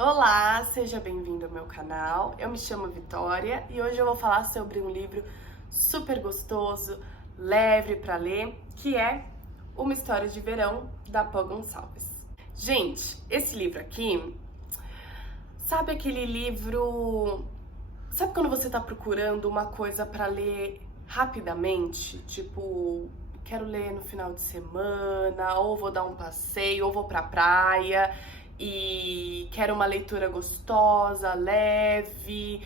Olá, seja bem-vindo ao meu canal. Eu me chamo Vitória e hoje eu vou falar sobre um livro super gostoso, leve para ler, que é Uma História de Verão, da Pô Gonçalves. Gente, esse livro aqui, sabe aquele livro... Sabe quando você tá procurando uma coisa para ler rapidamente? Tipo, quero ler no final de semana, ou vou dar um passeio, ou vou pra praia e quero uma leitura gostosa, leve,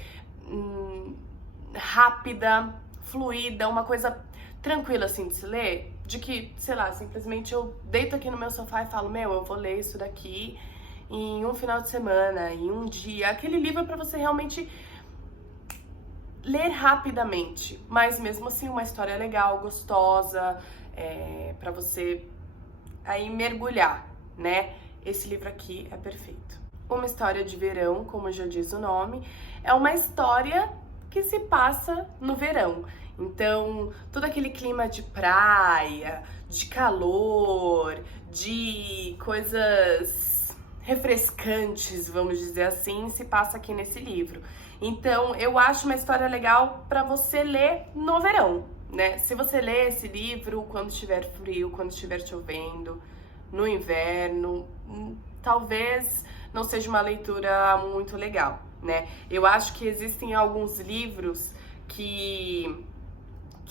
rápida, fluida, uma coisa tranquila assim de se ler, de que, sei lá, simplesmente eu deito aqui no meu sofá e falo, eu vou ler isso daqui em um final de semana, em um dia. Aquele livro para você realmente ler rapidamente, mas mesmo assim uma história legal, gostosa, para você aí mergulhar, né? Esse livro aqui é perfeito. Uma História de Verão, como já diz o nome, é uma história que se passa no verão. Então, todo aquele clima de praia, de calor, de coisas refrescantes, vamos dizer assim, se passa aqui nesse livro. Então, eu acho uma história legal para você ler no verão, né? Se você ler esse livro quando estiver frio, quando estiver chovendo, no inverno, talvez não seja uma leitura muito legal, né? Eu acho que existem alguns livros que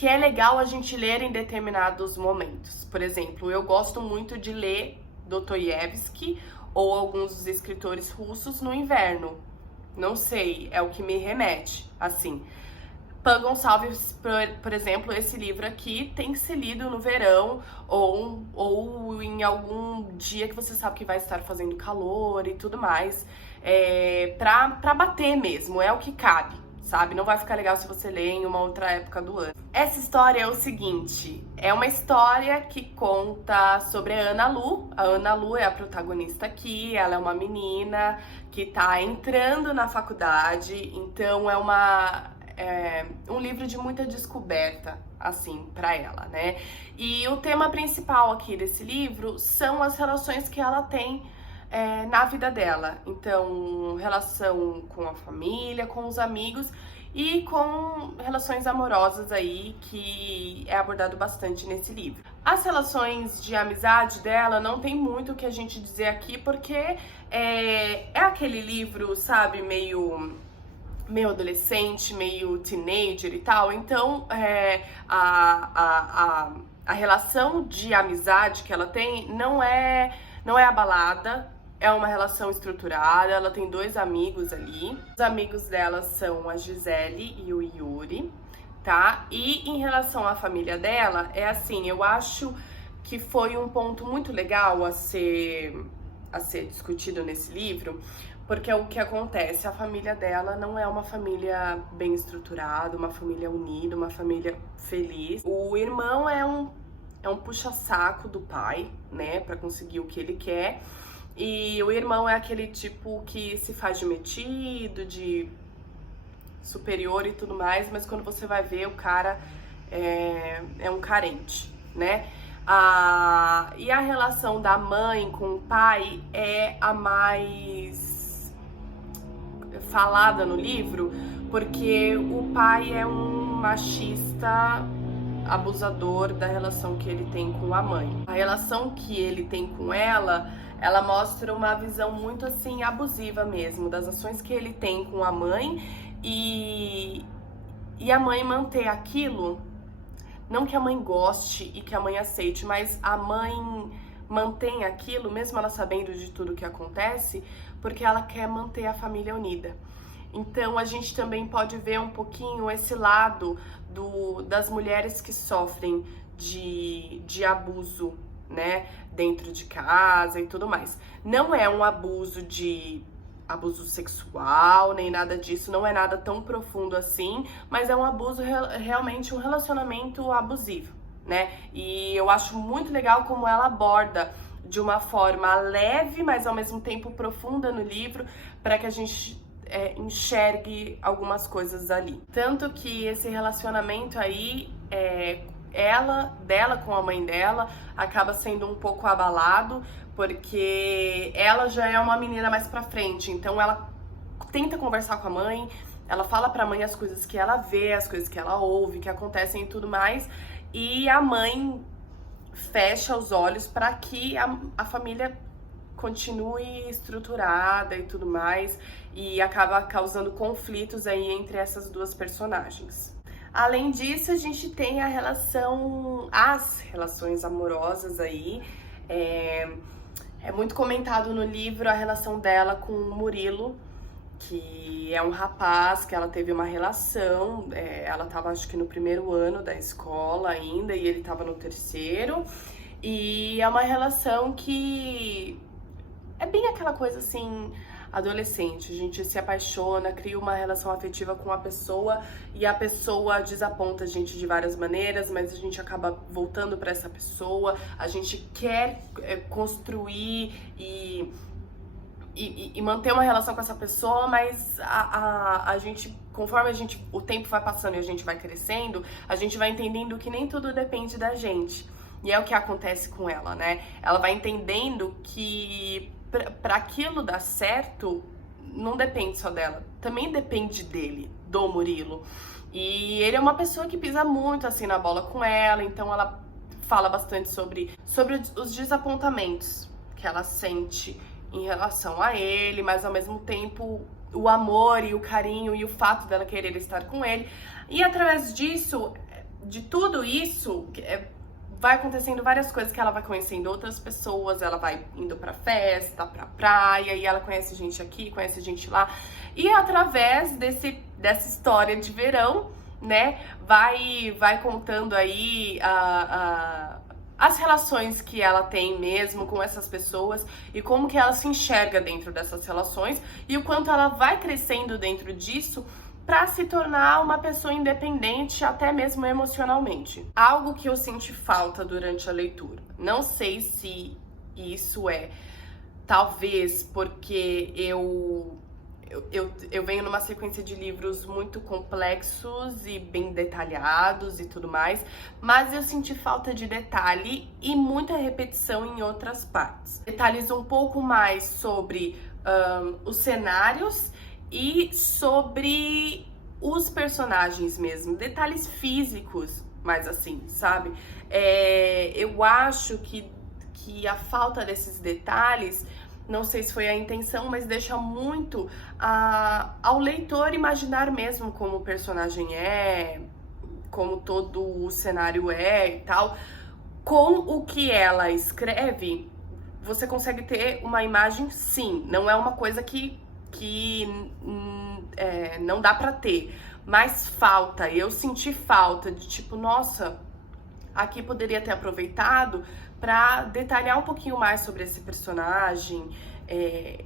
é legal a gente ler em determinados momentos. Por exemplo, eu gosto muito de ler Dostoiévski ou alguns dos escritores russos no inverno. Não sei, é o que me remete, assim. Pô Gonçalves, por exemplo, esse livro aqui tem que ser lido no verão ou em algum dia que você sabe que vai estar fazendo calor e tudo mais, pra bater mesmo, é o que cabe, sabe? Não vai ficar legal se você ler em uma outra época do ano. Essa história é o seguinte, é uma história que conta sobre a Ana Lu. A Ana Lu é a protagonista aqui, ela é uma menina que tá entrando na faculdade, então é um livro de muita descoberta, assim, pra ela, né? E o tema principal aqui desse livro são as relações que ela tem na vida dela. Então, relação com a família, com os amigos e com relações amorosas aí, que é abordado bastante nesse livro. As relações de amizade dela não tem muito o que a gente dizer aqui, porque é aquele livro, sabe, meio adolescente, meio teenager e tal. Então, a relação de amizade que ela tem não é abalada, é uma relação estruturada. Ela tem dois amigos ali. Os amigos dela são a Gisele e o Yuri, tá? E em relação à família dela, é assim, eu acho que foi um ponto muito legal a ser discutido nesse livro, porque o que acontece, a família dela não é uma família bem estruturada, uma família unida, uma família feliz. O irmão é um puxa-saco do pai, né, pra conseguir o que ele quer. E o irmão é aquele tipo que se faz de metido, de superior e tudo mais, mas quando você vai ver, o cara é um carente, né? E a relação da mãe com o pai é a mais falada no livro, porque o pai é um machista abusador da relação que ele tem com a mãe. A relação que ele tem com ela mostra uma visão muito assim abusiva mesmo, das ações que ele tem com a mãe e a mãe manter aquilo, não que a mãe goste e que a mãe aceite, mas a mãe mantém aquilo, mesmo ela sabendo de tudo que acontece, porque ela quer manter a família unida. Então a gente também pode ver um pouquinho esse lado das mulheres que sofrem de abuso, né, dentro de casa e tudo mais. Não é um abuso sexual, nem nada disso, não é nada tão profundo assim, mas é um abuso, realmente um relacionamento abusivo, né? E eu acho muito legal como ela aborda de uma forma leve, mas ao mesmo tempo profunda no livro, para que a gente enxergue algumas coisas ali. Tanto que esse relacionamento aí dela com a mãe dela acaba sendo um pouco abalado, porque ela já é uma menina mais pra frente, então ela tenta conversar com a mãe, ela fala pra mãe as coisas que ela vê, as coisas que ela ouve, que acontecem e tudo mais, e a mãe fecha os olhos para que a família continue estruturada e tudo mais, e acaba causando conflitos aí entre essas duas personagens. Além disso, a gente tem as relações amorosas aí. É muito comentado no livro a relação dela com o Murilo, que é um rapaz que ela teve uma relação, ela tava acho que no primeiro ano da escola ainda, e ele tava no terceiro, e é uma relação que é bem aquela coisa assim, adolescente, a gente se apaixona, cria uma relação afetiva com a pessoa e a pessoa desaponta a gente de várias maneiras, mas a gente acaba voltando para essa pessoa, a gente quer construir e manter uma relação com essa pessoa, mas a gente, conforme o tempo vai passando e a gente vai crescendo, a gente vai entendendo que nem tudo depende da gente. E é o que acontece com ela, né? Ela vai entendendo que pra aquilo dar certo, não depende só dela, também depende dele, do Murilo. E ele é uma pessoa que pisa muito assim na bola com ela, então ela fala bastante sobre os desapontamentos que ela sente em relação a ele, mas ao mesmo tempo o amor e o carinho e o fato dela querer estar com ele. E através disso, de tudo isso, vai acontecendo várias coisas, que ela vai conhecendo outras pessoas, ela vai indo pra festa, pra praia, e ela conhece gente aqui, conhece gente lá. E através dessa história de verão, né, vai contando aí as relações que ela tem mesmo com essas pessoas e como que ela se enxerga dentro dessas relações e o quanto ela vai crescendo dentro disso para se tornar uma pessoa independente, até mesmo emocionalmente. Algo que eu senti falta durante a leitura. Não sei se isso talvez porque eu venho numa sequência de livros muito complexos e bem detalhados e tudo mais, mas eu senti falta de detalhe e muita repetição em outras partes. Detalhes um pouco mais sobre os cenários e sobre os personagens mesmo, detalhes físicos, mais assim, sabe? Eu acho que a falta desses detalhes, não sei se foi a intenção, mas deixa muito ao leitor imaginar mesmo como o personagem é, como todo o cenário é e tal. Com o que ela escreve, você consegue ter uma imagem, sim, não é uma coisa que não dá pra ter, mas falta, eu senti falta de tipo, nossa, aqui poderia ter aproveitado pra detalhar um pouquinho mais sobre esse personagem.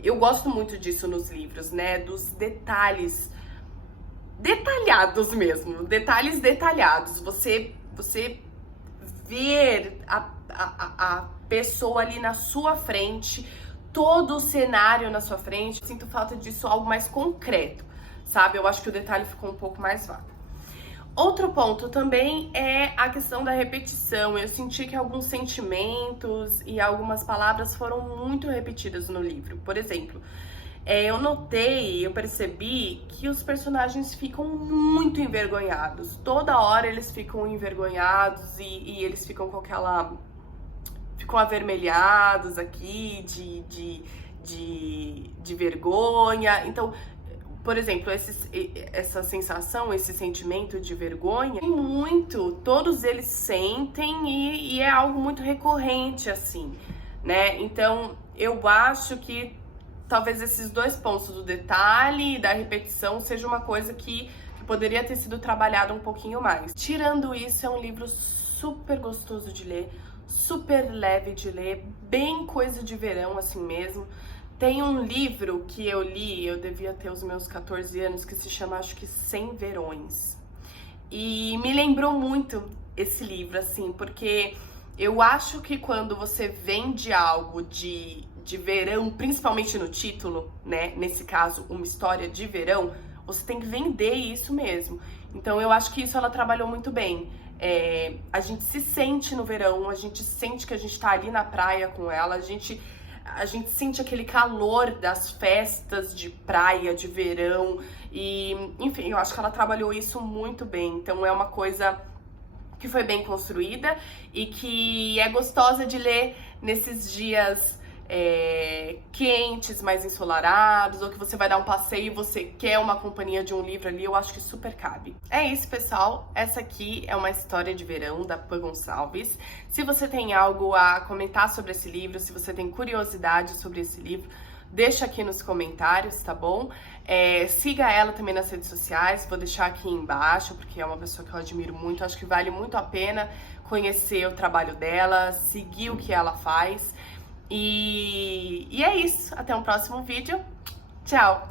Eu gosto muito disso nos livros, né, dos detalhes detalhados mesmo, detalhes detalhados, você ver a pessoa ali na sua frente, todo o cenário na sua frente. Eu sinto falta disso, algo mais concreto, sabe? Eu acho que o detalhe ficou um pouco mais vago. Outro ponto também é a questão da repetição. Eu senti que alguns sentimentos e algumas palavras foram muito repetidas no livro. Por exemplo, eu percebi que os personagens ficam muito envergonhados. Toda hora eles ficam envergonhados e eles ficam com ficam avermelhados aqui de vergonha. Então, por exemplo, essa sensação, esse sentimento de vergonha, todos eles sentem e é algo muito recorrente, assim, né? Então, eu acho que talvez esses dois pontos, do detalhe e da repetição, seja uma coisa que poderia ter sido trabalhada um pouquinho mais. Tirando isso, é um livro super gostoso de ler, super leve de ler, bem coisa de verão, assim mesmo. Tem um livro que eu li, eu devia ter os meus 14 anos, que se chama, acho que 100 Verões. E me lembrou muito esse livro, assim, porque eu acho que quando você vende algo de verão, principalmente no título, né, nesse caso, uma história de verão, você tem que vender isso mesmo. Então eu acho que isso ela trabalhou muito bem. A gente se sente no verão, a gente sente que a gente tá ali na praia com ela, a gente sente aquele calor das festas de praia, de verão, e enfim, eu acho que ela trabalhou isso muito bem. Então é uma coisa que foi bem construída e que é gostosa de ler nesses dias quentes, mais ensolarados, ou que você vai dar um passeio e você quer uma companhia de um livro ali, eu acho que super cabe. É isso, pessoal. Essa aqui é uma história de verão da Pã Gonçalves. Se você tem algo a comentar sobre esse livro, se você tem curiosidade sobre esse livro, deixa aqui nos comentários, tá bom? Siga ela também nas redes sociais, vou deixar aqui embaixo, porque é uma pessoa que eu admiro muito, acho que vale muito a pena conhecer o trabalho dela, seguir o que ela faz. E é isso, até um próximo vídeo. Tchau!